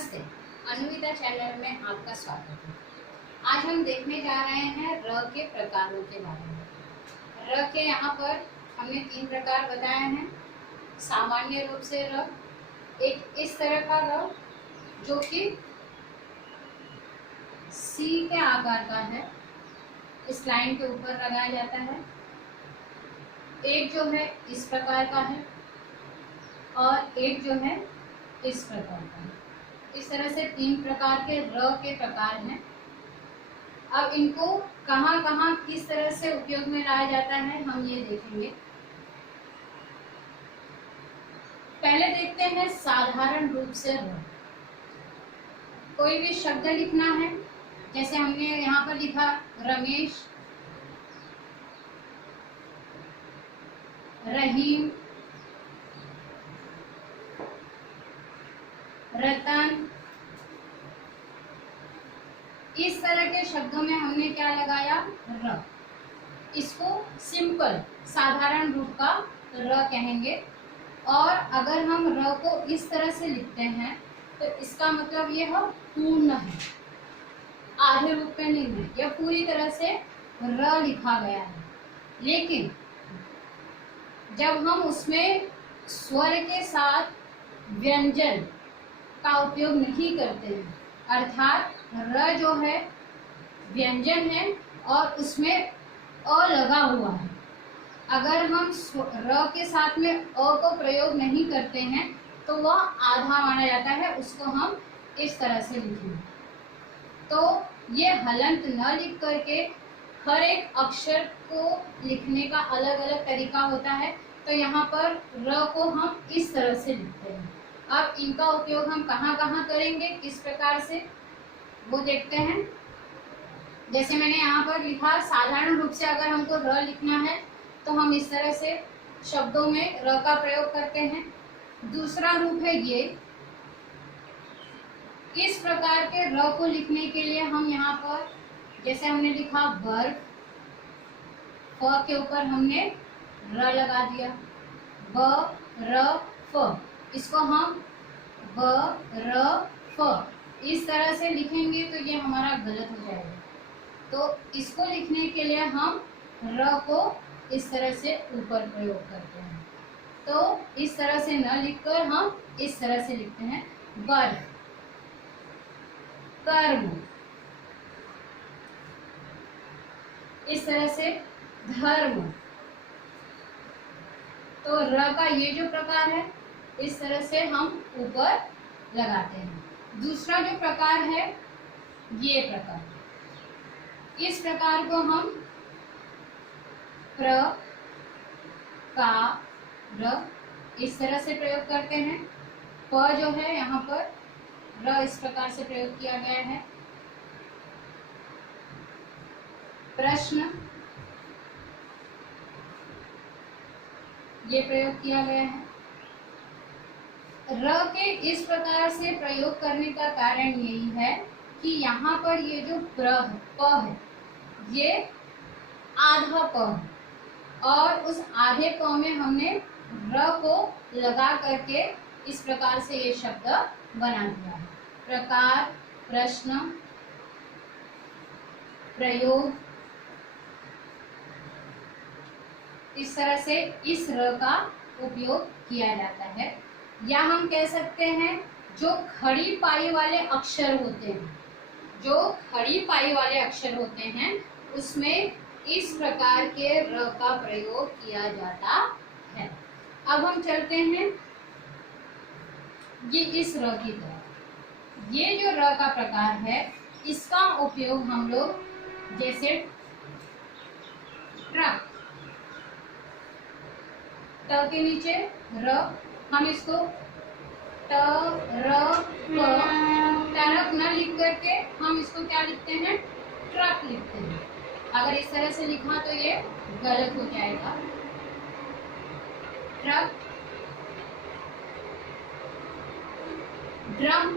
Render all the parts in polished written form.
नमस्ते, अन्विता चैनल में आपका स्वागत है। आज हम देखने जा रहे हैं र के प्रकारों के बारे में। र के यहाँ पर हमने 3 प्रकार बताए हैं। सामान्य रूप से र, एक इस तरह का र जो कि सी के आकार का है, इस लाइन के ऊपर लगाया जाता है। एक जो है इस प्रकार का है और एक जो है इस प्रकार का है। इस तरह से 3 प्रकार के र के प्रकार हैं। अब इनको कहाँ कहाँ किस तरह से उपयोग में लाया जाता है हम ये देखेंगे। पहले देखते हैं साधारण रूप से र। कोई भी शब्द लिखना है, जैसे हमने यहाँ पर लिखा रमेश, रहीम, रतन, इस तरह के शब्दों में हमने क्या लगाया? र। इसको सिंपल साधारण रूप का र कहेंगे। और अगर हम र को इस तरह से लिखते हैं तो इसका मतलब यह पूर्ण है, आधे रूप में नहीं है, यह पूरी तरह से र लिखा गया है। लेकिन जब हम उसमें स्वर के साथ व्यंजन का उपयोग नहीं करते हैं, अर्थात र जो है व्यंजन है और उसमें अ लगा हुआ है, अगर हम र के साथ में अ को प्रयोग नहीं करते हैं तो वह आधा माना जाता है। उसको हम इस तरह से लिखेंगे। तो ये हलंत न लिख करके हर एक अक्षर को लिखने का अलग अलग तरीका होता है। तो यहाँ पर र को हम इस तरह से लिखते हैं। अब इनका उपयोग हम कहाँ कहाँ करेंगे, किस प्रकार से, वो देखते हैं। जैसे मैंने यहाँ पर लिखा, साधारण रूप से अगर हमको र लिखना है तो हम इस तरह से शब्दों में र का प्रयोग करते हैं। दूसरा रूप है ये, इस प्रकार के र को लिखने के लिए हम यहाँ पर जैसे हमने लिखा बर्फ, फ के ऊपर हमने र लगा दिया, ब र फ, इसको हम ब र फ इस तरह से लिखेंगे तो ये हमारा गलत हो जाएगा। तो इसको लिखने के लिए हम र को इस तरह से ऊपर प्रयोग करते हैं। तो इस तरह से न लिखकर हम इस तरह से लिखते हैं बर्फ, कर्म, इस तरह से धर्म। तो र का ये जो प्रकार है इस तरह से हम ऊपर लगाते हैं। दूसरा जो प्रकार है ये प्रकार, इस प्रकार को हम प्र का र इस तरह से प्रयोग करते हैं। प जो है यहाँ पर र इस प्रकार से प्रयोग किया गया है। प्रश्न, ये प्रयोग किया गया है। र के इस प्रकार से प्रयोग करने का कारण यही है कि यहाँ पर ये जो प है ये आधा प है और उस आधे प में हमने र को लगा करके इस प्रकार से ये शब्द बना दिया है। प्रकार, प्रश्न, प्रयोग, इस तरह से इस र का उपयोग किया जाता है। या हम कह सकते हैं जो खड़ी पाई वाले अक्षर होते हैं, जो खड़ी पाई वाले अक्षर होते हैं उसमें इस प्रकार के र का प्रयोग किया जाता है। अब हम चलते हैं ये इस र की तरफ। ये जो र का प्रकार है इसका उपयोग हम लोग जैसे ट्रक, ट के नीचे र, हम इसको ट र प, टरक न लिख करके हम इसको क्या लिखते हैं? ट्रक लिखते हैं। अगर इस तरह से लिखा तो ये गलत हो जाएगा। Truck, drum.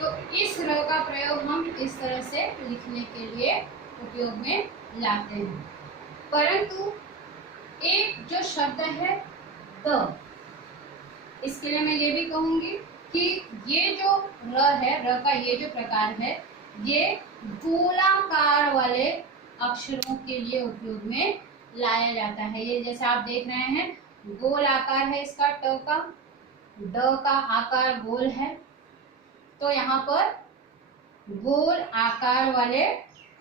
तो इस र का प्रयोग हम इस तरह से लिखने के लिए उपयोग में लाते हैं। परंतु एक जो शब्द है द, इसके लिए मैं ये भी कहूंगी कि ये जो र है, र का ये जो प्रकार है, ये गोलाकार वाले अक्षरों के लिए उपयोग में लाया जाता है। ये जैसे आप देख रहे हैं, गोल आकार है इसका, ट का, ड का आकार गोल है, तो यहाँ पर गोल आकार वाले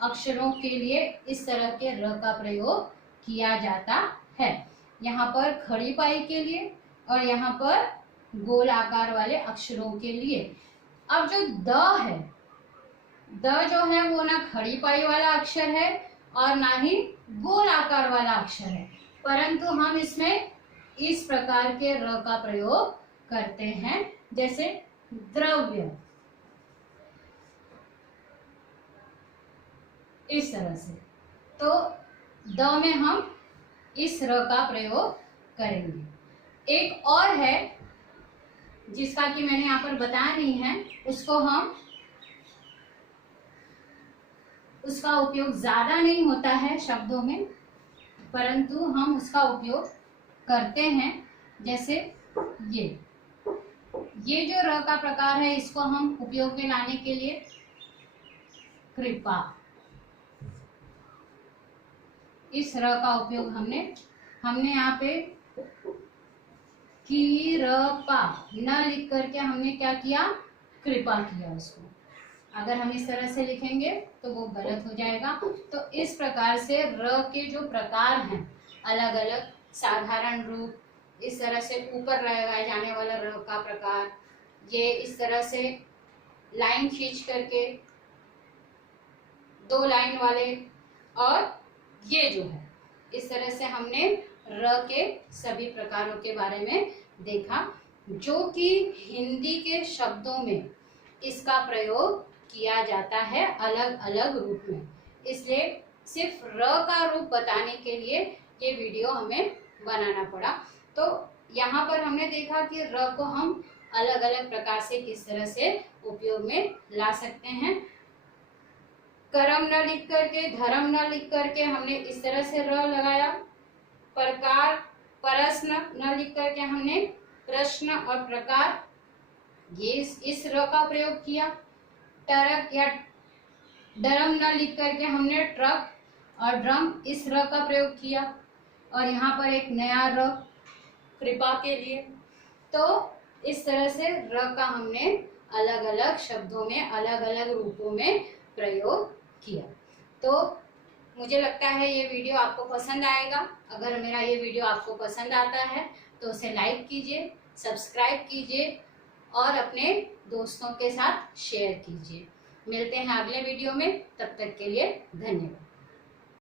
अक्षरों के लिए इस तरह के र का प्रयोग किया जाता है। यहाँ पर खड़ी पाई के लिए और यहाँ पर गोल आकार वाले अक्षरों के लिए। अब जो द है, द जो है वो ना खड़ी पाई वाला अक्षर है और ना ही गोल आकार वाला अक्षर है, परंतु हम इसमें इस प्रकार के र का प्रयोग करते हैं, जैसे द्रव्य, इस तरह से। तो द में हम इस र का प्रयोग करेंगे। एक और है जिसका कि मैंने यहाँ पर बताया नहीं है, उसका उपयोग ज्यादा नहीं होता है शब्दों में, परंतु हम उसका उपयोग करते हैं। जैसे ये जो र का प्रकार है, इसको हम उपयोग में लाने के लिए कृपा, इस र का उपयोग हमने यहाँ पे किरपा न लिख करके हमने क्या किया, कृपा किया उसको। अगर हम इस तरह से लिखेंगे तो वो गलत हो जाएगा। तो इस प्रकार से र के जो प्रकार हैं अलग अलग, साधारण रूप, इस तरह से ऊपर लगाए जाने वाला र का प्रकार, ये इस तरह से लाइन खींच करके 2 लाइन वाले, और ये जो है इस तरह से हमने र के सभी प्रकारों के बारे में देखा, जो कि हिंदी के शब्दों में इसका प्रयोग किया जाता है अलग अलग रूप में। इसलिए सिर्फ र का रूप बताने के लिए ये वीडियो हमें बनाना पड़ा। तो यहाँ पर हमने देखा कि र को हम अलग अलग प्रकार से किस तरह से उपयोग में ला सकते हैं। कर्म न लिख करके, धर्म न लिख करके हमने इस तरह से र लगाया। प्रकार, प्रश्न न लिख करके हमने प्रश्न और प्रकार, ये इस र का प्रयोग किया। ट्रक या ड्रम न लिख करके हमने ट्रक और ड्रम, इस र का प्रयोग किया। और यहाँ पर एक नया र कृपा के लिए। तो इस तरह से र का हमने अलग अलग शब्दों में अलग अलग रूपों में प्रयोग किया। तो मुझे लगता है ये वीडियो आपको पसंद आएगा। अगर मेरा ये वीडियो आपको पसंद आता है तो उसे लाइक कीजिए, सब्सक्राइब कीजिए और अपने दोस्तों के साथ शेयर कीजिए। मिलते हैं अगले वीडियो में, तब तक के लिए धन्यवाद।